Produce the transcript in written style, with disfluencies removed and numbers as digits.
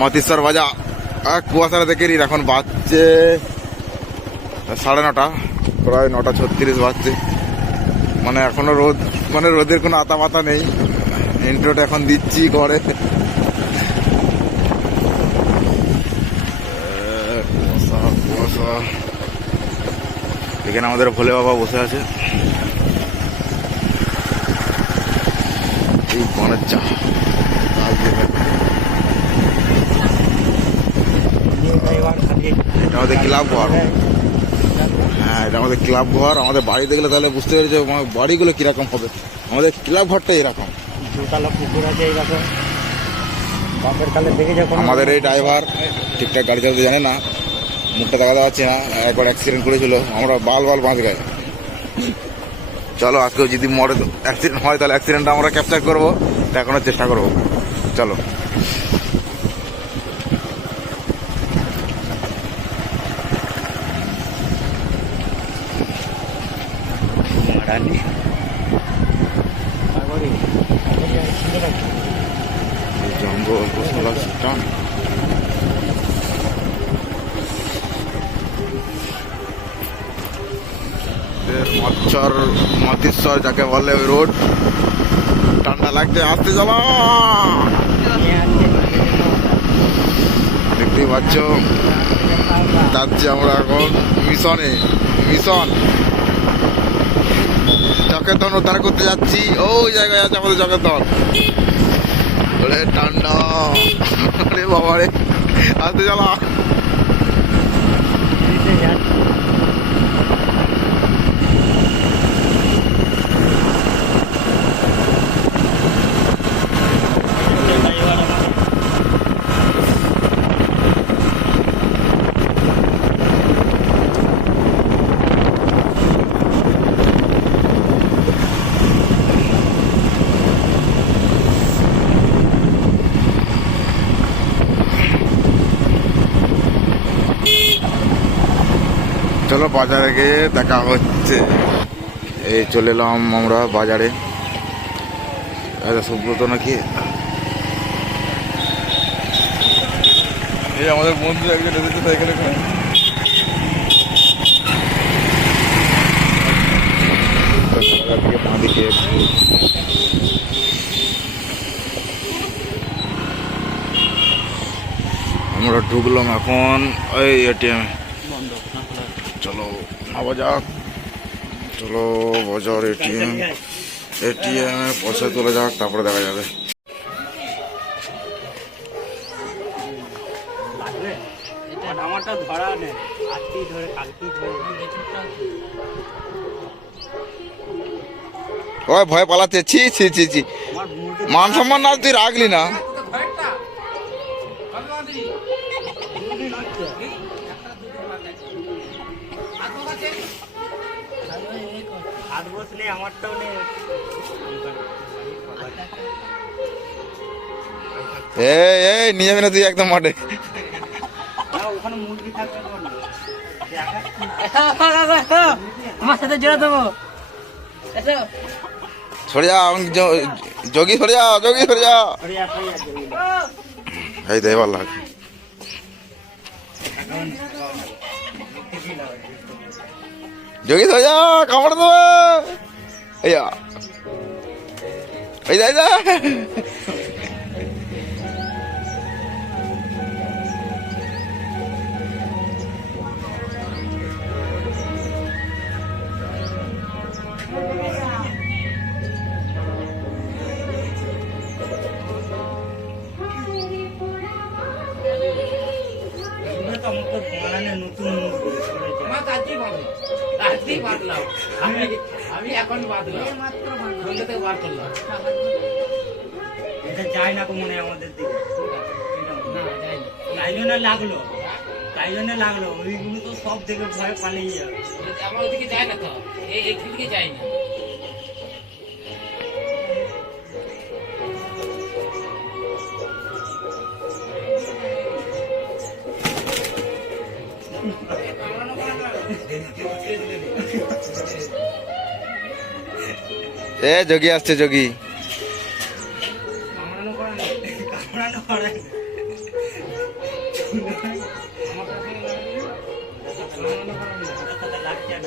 মতিশ্বর বাজার কুয়াশাটা দেখে এখন বাজছে 9:30, প্রায় 9:36 বাজছে। মানে এখনো রোদ, মানে রোদের কোনো আতা পাতা নেই। ইন্ট্রোটা এখন দিচ্ছি ঘরে। কুয়াশা কুয়াশা। এখানে আমাদের ভোলে বাবা বসে আছে। এই বনের চা এটা আমাদের ক্লাব ঘর। হ্যাঁ, এটা আমাদের ক্লাব ঘর। আমাদের বাড়ি দেখলে তাহলে বুঝতে পারি যে বাড়িগুলো কিরকম হবে। আমাদের ক্লাব ঘরটা এরকম। আমাদের এই ড্রাইভার ঠিকঠাক গাড়ি চালাতে জানে না, মুখটা দেখা যাচ্ছে না। একবার অ্যাক্সিডেন্ট করেছিল, আমরা বাল বাঁচ গায়ে। চলো আজকেও যদি মরে অ্যাক্সিডেন্ট হয় তাহলে অ্যাক্সিডেন্টটা আমরা ক্যাপচার করবো, দেখানোর চেষ্টা করবো। চলো জঙ্গল টান। মতিশ্বর যাকে বলে ওই রোড, ঠান্ডা লাগছে, আসতে চলো। দেখতেই পাচ্ছ যাচ্ছি আমরা এখন মিশন জকেতন উদ্ধার করতে যাচ্ছি। ওই জায়গায় আছে আমাদের জকেতন। ঠান্ডা, আরে বাবা রে, আসতে চলো। চলো বাজারে গিয়ে দেখা হচ্ছে। এই চলে এলাম আমরা বাজারে। সুব্রত নাকি, এই আমাদের বন্ধু একজন এসেছে সাইকেলে করে। আমরা ঢুকলাম এখন ওই এটিএম। চলো নেওয়া যাক, চলো বাজার এটিএম পয়সা তোলা যাক, তারপরে দেখা যাবে। ওই ভয় পালাচ্ছে, ছি ছি ছি ছি, মান সম্মান না তুই রাখলি না। এই নিয়ে যাবি না তুই একদম মাঠে। আমার সাথে জোড়া দেবো। সরে যা, যোগী সরে যা, যোগী সরে যা। এই দেখ ভালো লাগে। যোগী সরে যা, কামড় দেবে। এই যাই যা। আমি এখন বাদলাম, বার করলাম, এটা যায় না মনে হয় আমাদের দিকে। তাই জন্য লাগলো, ওইগুলো তো সব দেখে ভয়ে পালিয়ে যাবে। আমার ওইদিকে যায় না তো, এইদিকে যায় না। এ যোগী আসছে, যোগী। লাগছে না